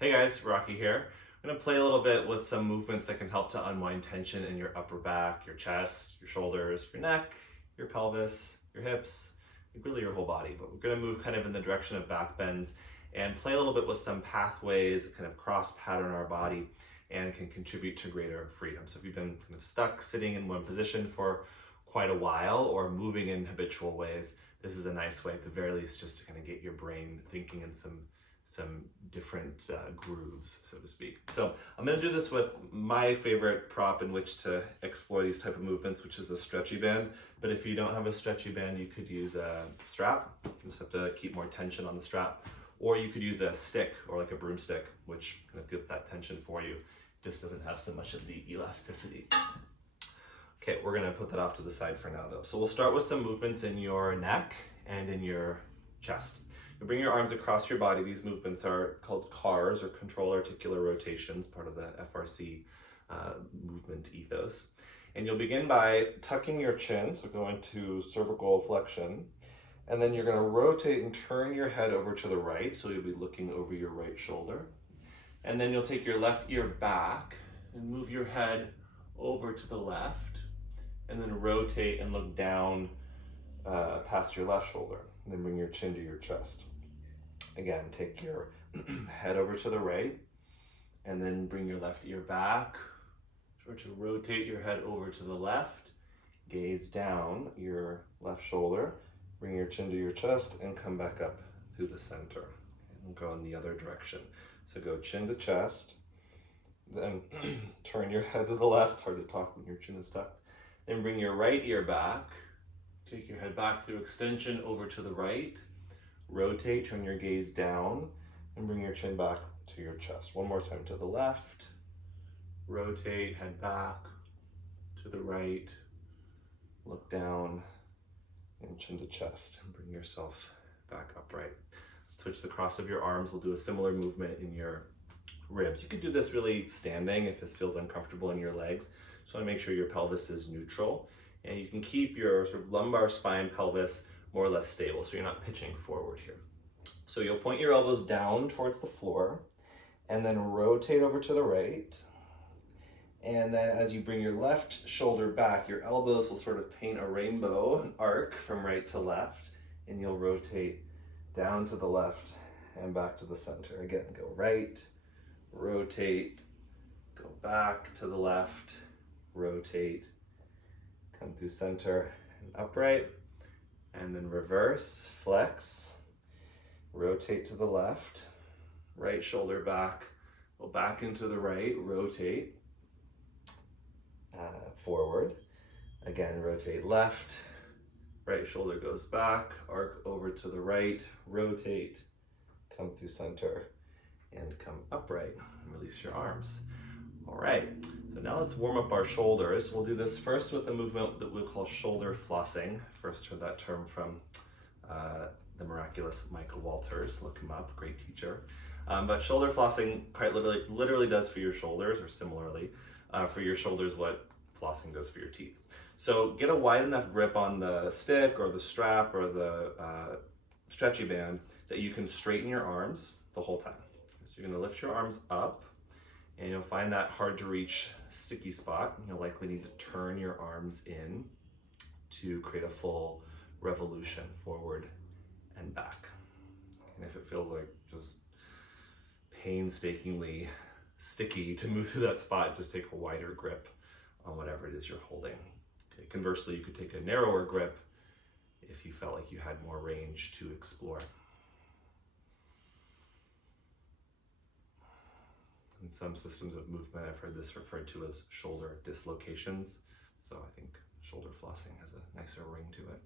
Hey guys, Rocky here. I'm going to play a little bit with some movements that can help to unwind tension in your upper back, your chest, your shoulders, your neck, your pelvis, your hips, really your whole body. But we're going to move kind of in the direction of back bends and play a little bit with some pathways that kind of cross pattern our body and can contribute to greater freedom. So if you've been kind of stuck sitting in one position for quite a while or moving in habitual ways, this is a nice way at the very least just to kind of get your brain thinking in some different grooves, so to speak. So I'm going to do this with my favorite prop in which to explore these type of movements, which is a stretchy band. But if you don't have a stretchy band, you could use a strap. You just have to keep more tension on the strap. Or you could use a stick or like a broomstick, which kind of gets that tension for you. It just doesn't have so much of the elasticity. Okay, we're going to put that off to the side for now though. So we'll start with some movements in your neck and in your chest. You bring your arms across your body. These movements are called CARs, or control articular rotations, part of the FRC movement ethos. And you'll begin by tucking your chin, so go into cervical flexion. And then you're going to rotate and turn your head over to the right, so you'll be looking over your right shoulder. And then you'll take your left ear back and move your head over to the left, and then rotate and look down past your left shoulder. And then bring your chin to your chest. Again, take your head over to the right, and then bring your left ear back. Start to rotate your head over to the left. Gaze down your left shoulder. Bring your chin to your chest and come back up through the center. And go in the other direction. So go chin to chest. Then turn your head to the left. It's hard to talk when your chin is tucked. Then bring your right ear back. Take your head back through extension over to the right. Rotate, turn your gaze down, and bring your chin back to your chest. One more time to the left. Rotate, head back to the right. Look down, and chin to chest. And bring yourself back upright. Switch the cross of your arms. We'll do a similar movement in your ribs. You could do this really standing if this feels uncomfortable in your legs. So I want to make sure your pelvis is neutral. And you can keep your sort of lumbar spine pelvis more or less stable, so you're not pitching forward here. So you'll point your elbows down towards the floor, and then rotate over to the right. And then as you bring your left shoulder back, your elbows will sort of paint a rainbow, an arc from right to left, and you'll rotate down to the left and back to the center. Again, go right, rotate, go back to the left, rotate, come through center and upright, and then reverse, flex, rotate to the left, right shoulder back, go back into the right, rotate, forward, again rotate left, right shoulder goes back, arc over to the right, rotate, come through center, and come upright, and release your arms. All right, so now let's warm up our shoulders. We'll do this first with a movement that we'll call shoulder flossing. First heard that term from the miraculous Michael Walters. Look him up, great teacher. But shoulder flossing quite literally does for your shoulders, or similarly for your shoulders what flossing does for your teeth. So get a wide enough grip on the stick or the strap or the stretchy band that you can straighten your arms the whole time. So you're going to lift your arms up, and you'll find that hard to reach sticky spot. You'll likely need to turn your arms in to create a full revolution forward and back. And if it feels like just painstakingly sticky to move through that spot, just take a wider grip on whatever it is you're holding. Okay, conversely, you could take a narrower grip if you felt like you had more range to explore. In some systems of movement, I've heard this referred to as shoulder dislocations. So I think shoulder flossing has a nicer ring to it.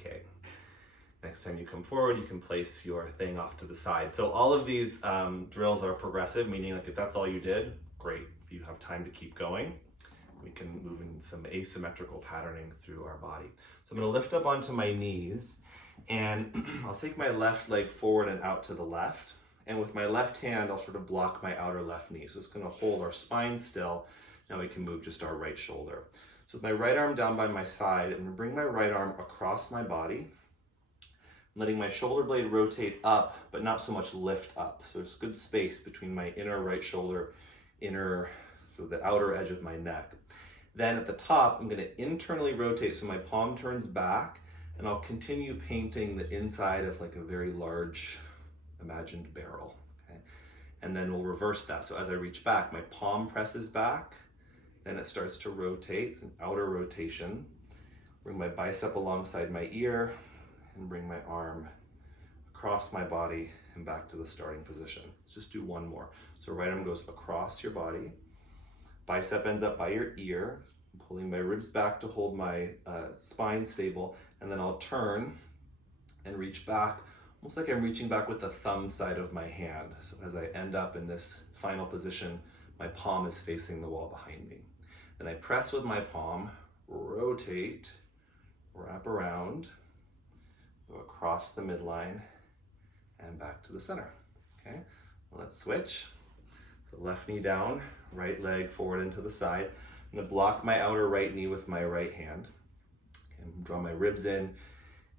Okay. Next time you come forward, you can place your thing off to the side. So all of these drills are progressive, meaning like if that's all you did, great. If you have time to keep going, we can move in some asymmetrical patterning through our body. So I'm going to lift up onto my knees, and I'll take my left leg forward and out to the left. And with my left hand, I'll sort of block my outer left knee. So it's going to hold our spine still. Now we can move just our right shoulder. So with my right arm down by my side, I'm going to bring my right arm across my body, letting my shoulder blade rotate up, but not so much lift up. So there's good space between my inner right shoulder, so the outer edge of my neck. Then at the top, I'm gonna internally rotate so my palm turns back, and I'll continue painting the inside of like a very large imagined barrel. Okay? And then we'll reverse that. So as I reach back, my palm presses back, then it starts to rotate. It's an outer rotation. Bring my bicep alongside my ear and bring my arm across my body and back to the starting position. Let's just do one more. So right arm goes across your body. Bicep ends up by your ear. I'm pulling my ribs back to hold my spine stable, and then I'll turn and reach back, almost like I'm reaching back with the thumb side of my hand. So as I end up in this final position, my palm is facing the wall behind me. Then I press with my palm, rotate, wrap around, go across the midline, and back to the center. Okay, let's switch. So left knee down, right leg forward into the side. I'm gonna block my outer right knee with my right hand. Okay, draw my ribs in,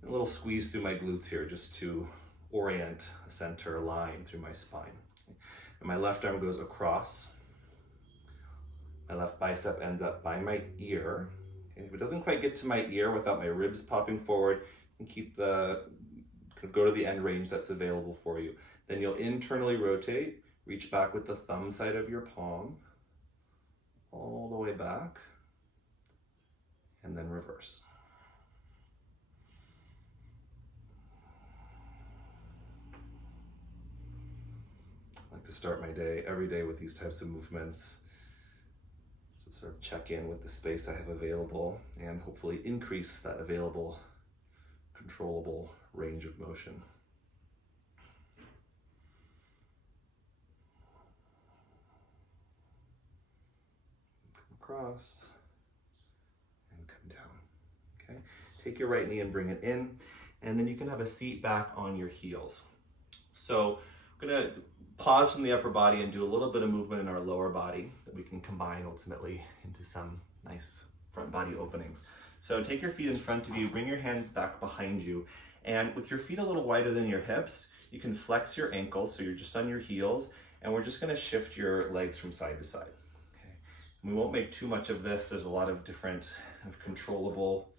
and a little squeeze through my glutes here just to orient a center line through my spine. Okay. And my left arm goes across. My left bicep ends up by my ear. Okay. If it doesn't quite get to my ear without my ribs popping forward, you can go to the end range that's available for you. Then you'll internally rotate, reach back with the thumb side of your palm, all the way back, and then reverse. I like to start my day, every day, with these types of movements. So sort of check in with the space I have available and hopefully increase that available, controllable range of motion. Across and come down. Okay, take your right knee and bring it in, and then you can have a seat back on your heels. So I'm gonna pause from the upper body and do a little bit of movement in our lower body that we can combine ultimately into some nice front body openings. So take your feet in front of you, bring your hands back behind you, and with your feet a little wider than your hips, you can flex your ankles so you're just on your heels, and we're just gonna shift your legs from side to side. We won't make too much of this. There's a lot of different kind of controllable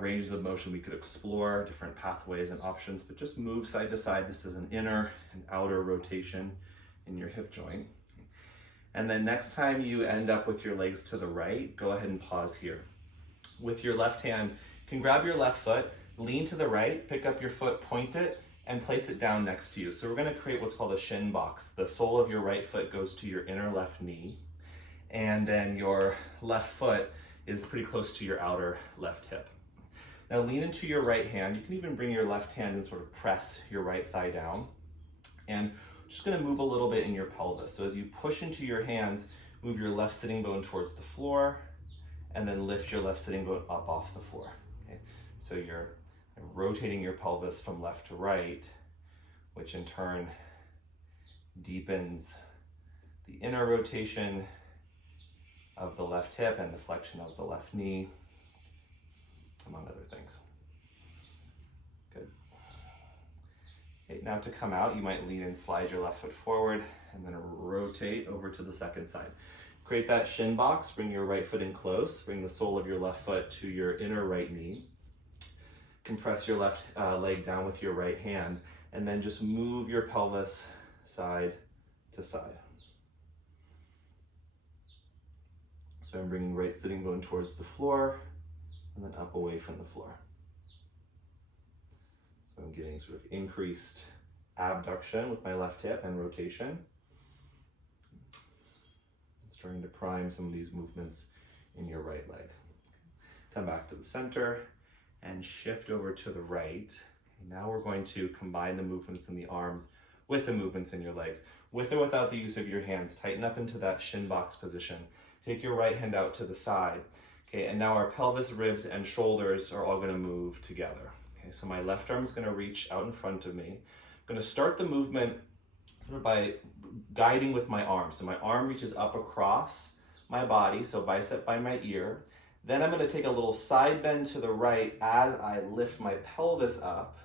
ranges of motion we could explore, different pathways and options, but just move side to side. This is an inner and outer rotation in your hip joint. And then next time you end up with your legs to the right, go ahead and pause here. With your left hand, you can grab your left foot, lean to the right, pick up your foot, point it, and place it down next to you. So we're gonna create what's called a shin box. The sole of your right foot goes to your inner left knee, and then your left foot is pretty close to your outer left hip. Now lean into your right hand. You can even bring your left hand and sort of press your right thigh down. And just gonna move a little bit in your pelvis. So as you push into your hands, move your left sitting bone towards the floor, and then lift your left sitting bone up off the floor. Okay? So you're rotating your pelvis from left to right, which in turn deepens the inner rotation of the left hip and the flexion of the left knee, among other things. Good. Okay, now to come out, you might lean and slide your left foot forward and then rotate over to the second side. Create that shin box, bring your right foot in close, bring the sole of your left foot to your inner right knee. Compress your left leg down with your right hand, and then just move your pelvis side to side. So I'm bringing right sitting bone towards the floor and then up away from the floor. So I'm getting sort of increased abduction with my left hip and rotation. Starting to prime some of these movements in your right leg. Come back to the center and shift over to the right. Now we're going to combine the movements in the arms with the movements in your legs. With or without the use of your hands, tighten up into that shin box position. Take your right hand out to the side. Okay, and now our pelvis, ribs, and shoulders are all gonna move together. Okay, so my left arm is gonna reach out in front of me. I'm gonna start the movement by guiding with my arm. So my arm reaches up across my body, so bicep by my ear. Then I'm gonna take a little side bend to the right as I lift my pelvis up.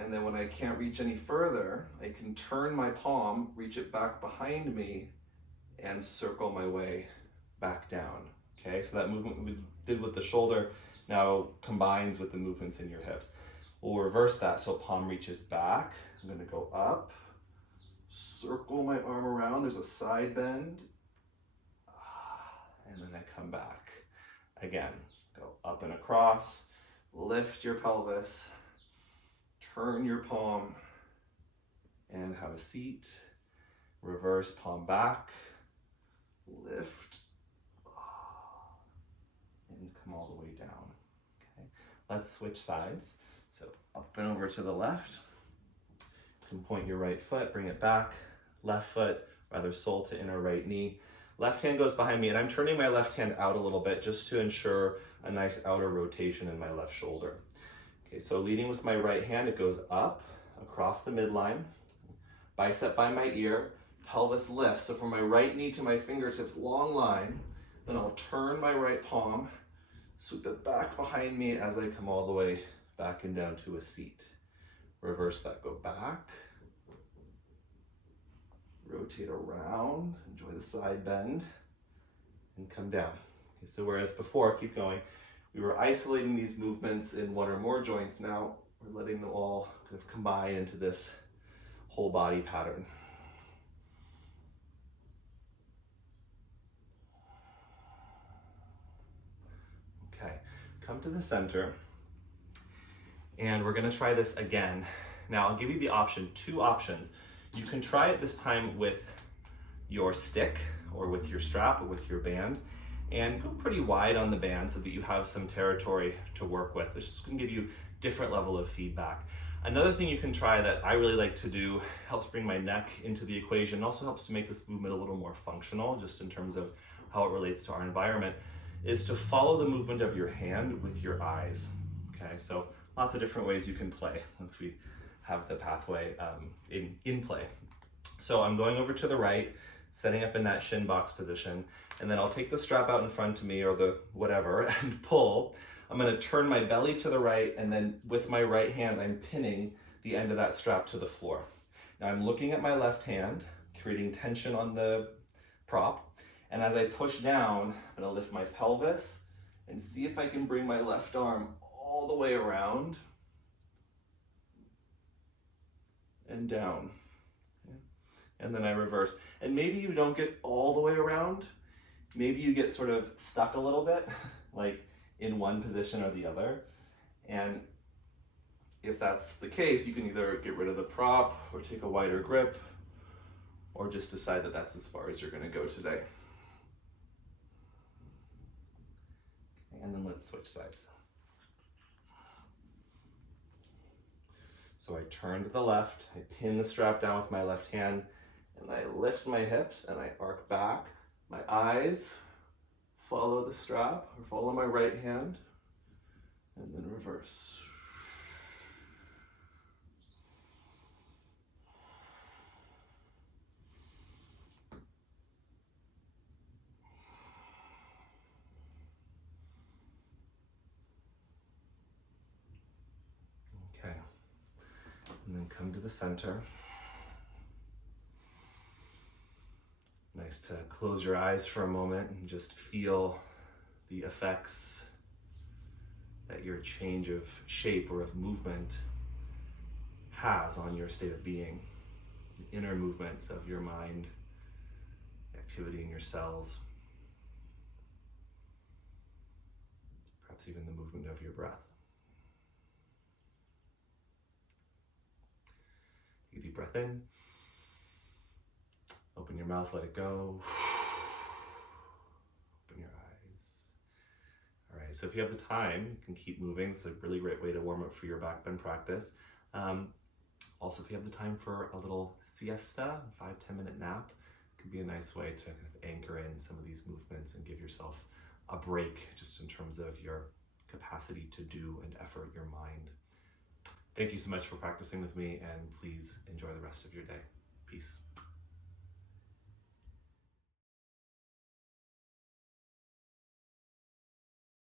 And then when I can't reach any further, I can turn my palm, reach it back behind me, and circle my way back down. Okay, so that movement we did with the shoulder now combines with the movements in your hips. We'll reverse that, so palm reaches back. I'm gonna go up, circle my arm around, there's a side bend, and then I come back. Again, go up and across, lift your pelvis, turn your palm, and have a seat. Reverse, palm back, lift, and come all the way down. Okay, let's switch sides. So up and over to the left. You can point your right foot, bring it back. Left foot, rather sole to inner right knee. Left hand goes behind me, and I'm turning my left hand out a little bit just to ensure a nice outer rotation in my left shoulder. Okay, so leading with my right hand, it goes up, across the midline, bicep by my ear, pelvis lifts. So from my right knee to my fingertips, long line. Then I'll turn my right palm, sweep it back behind me as I come all the way back and down to a seat. Reverse that, go back. Rotate around, enjoy the side bend, and come down. Okay, so whereas before, keep going, we were isolating these movements in one or more joints, now we're letting them all kind of combine into this whole body pattern. Okay, come to the center, and we're gonna try this again. Now I'll give you the option, two options. You can try it this time with your stick or with your strap or with your band, and go pretty wide on the band so that you have some territory to work with. This is going to give you different level of feedback. Another thing you can try that I really like to do, helps bring my neck into the equation, also helps to make this movement a little more functional just in terms of how it relates to our environment, is to follow the movement of your hand with your eyes. Okay, so lots of different ways you can play once we have the pathway in play. So I'm going over to the right, setting up in that shin box position, and then I'll take the strap out in front of me or the whatever and pull. I'm gonna turn my belly to the right, and then with my right hand, I'm pinning the end of that strap to the floor. Now I'm looking at my left hand, creating tension on the prop, and as I push down, I'm gonna lift my pelvis and see if I can bring my left arm all the way around and down. Okay. And then I reverse. And maybe you don't get all the way around. Maybe you get sort of stuck a little bit, like in one position or the other. And if that's the case, you can either get rid of the prop or take a wider grip, or just decide that that's as far as you're gonna go today. And then let's switch sides. So I turn to the left, I pin the strap down with my left hand, and I lift my hips and I arc back. My eyes follow the strap or follow my right hand, and then reverse. Okay. And then come to the center. Nice to close your eyes for a moment and just feel the effects that your change of shape or of movement has on your state of being, the inner movements of your mind, activity in your cells, perhaps even the movement of your breath. Take a deep breath in. Open your mouth, let it go. Open your eyes. All right, so if you have the time, you can keep moving. It's a really great way to warm up for your back bend practice. Also, if you have the time for a little siesta, 5-10 minute nap, it can be a nice way to kind of anchor in some of these movements and give yourself a break just in terms of your capacity to do and effort your mind. Thank you so much for practicing with me, and please enjoy the rest of your day. Peace.